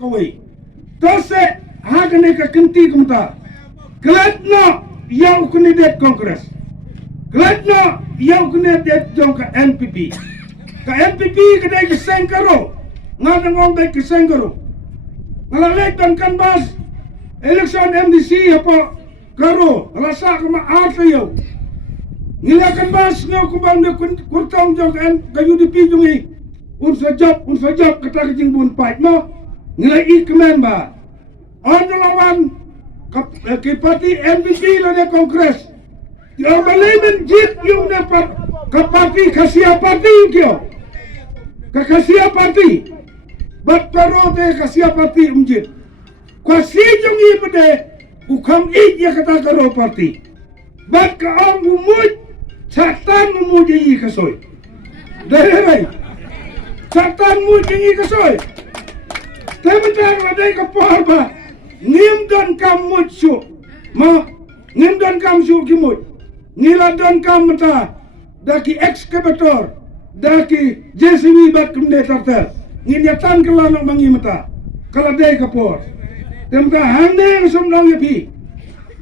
Kawai. Tose hakane ka kenti kumta. Kelatna yau kene det kongres. Kelatna yau kene det jong ka NPP. Ka NPP kedai ke sengkaro. Ngadang ong dai ke sengkaro. Ngalalek dan kan bas election MDC apa karo. Alasa kama ata yau. Ngilakan bas ngau kubang de kurtong jong ka UDP jongi. Unsa job kata kejing bun pait no. Ngilai kemen ba on lawan ke parti NPP la de kongres dia balimen jit yung dapat ke parti kasia parti kyo ke kasia parti bat pero de kasia parti umjit kwasi jong i bede ukam i ya kata karo parti bat ka ang umuj satan umuj i kasoy dai satan umuj i kasoy Tementang ladai kapal ba ngim don kam mutsu ma ngim don kam su kimut ngila don kam mata daki excavator daki JCB bat kumne tartar nginyatan kelana mangi mata kaladai kapal temta hande somdang yapi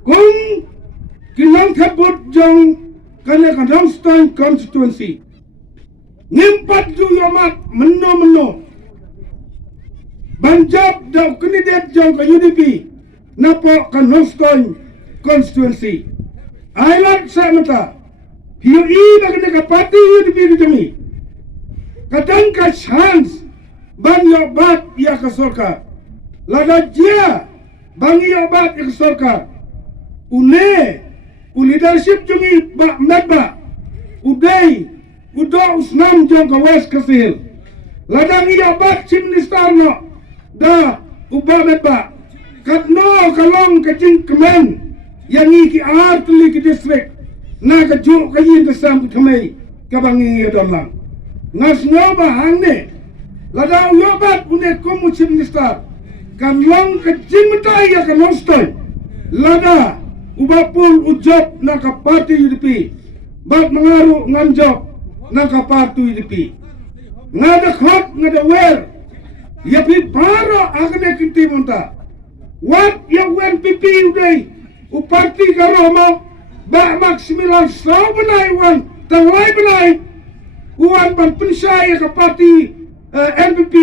kum kilang kabut jong kane kadang stone constituency ngimpat ju yomat meno Banjab daw kandidat jong ka UDP na po ka Northstone constituency. Aylat sa mata. Hiyo na ka pati UDP ka jami. Kadang ka chance bangyo bat ya ka sorka. Lada jia bangyo bat ya ka sorka. Une leadership jami ba medba. Uday udo usnam jong ka West Kasihil. Ladang iya bat chief minister no. Da ubah ba katno kalong kajing kemen yang iki artli ki district na kaju kayin kesam kemai kabangi domang ngas ngoba hangne lada yobat une komu minister kan long kajing metai ya kan nostoi lada ubapul ujob na ka parti UDP bat mengaru nganjob na ka parti UDP ngada khot ngada wer yapi paro agne kinti monta wat yang NPP uday uparti karoma ba maksimilan saw benai wan tawai benai uan ban pensaya ka parti NPP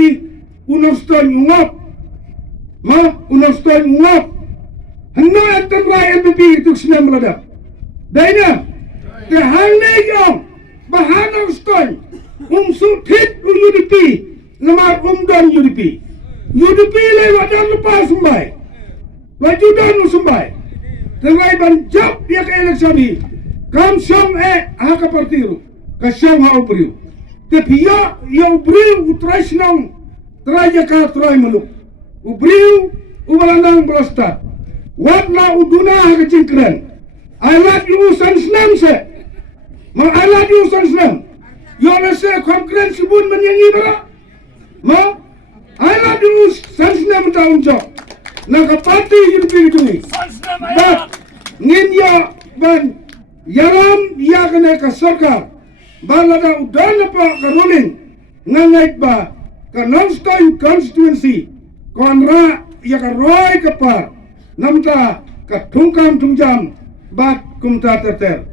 unoston ngop ma unoston ngop henno enten rai NPP itu sina melada daina de hangne yong bahana uston sudhit UDP Namar umdan UDP le wajan lupa sumbai wajudan sumbai Tengai ban jab ya ke election ni kam syong haka partiru ka syong ha ubriu te pia ya ubriu utraisnong traja ka trai meluk ubriu ubalandang blosta watla uduna haka cingkren alat yu usan senam se ma alat yu usan senam yo lese konkren sibun menyanyi bara ma ala dulu sansna mataun jo naga parti UDP jungi bat nginya ban yaram ya kena ka sarkar balada udana pa ka ruling ngangait ba ka Northstone constituency konra ya ka roy ka par namta ka tungkam tungjam bat kumta terter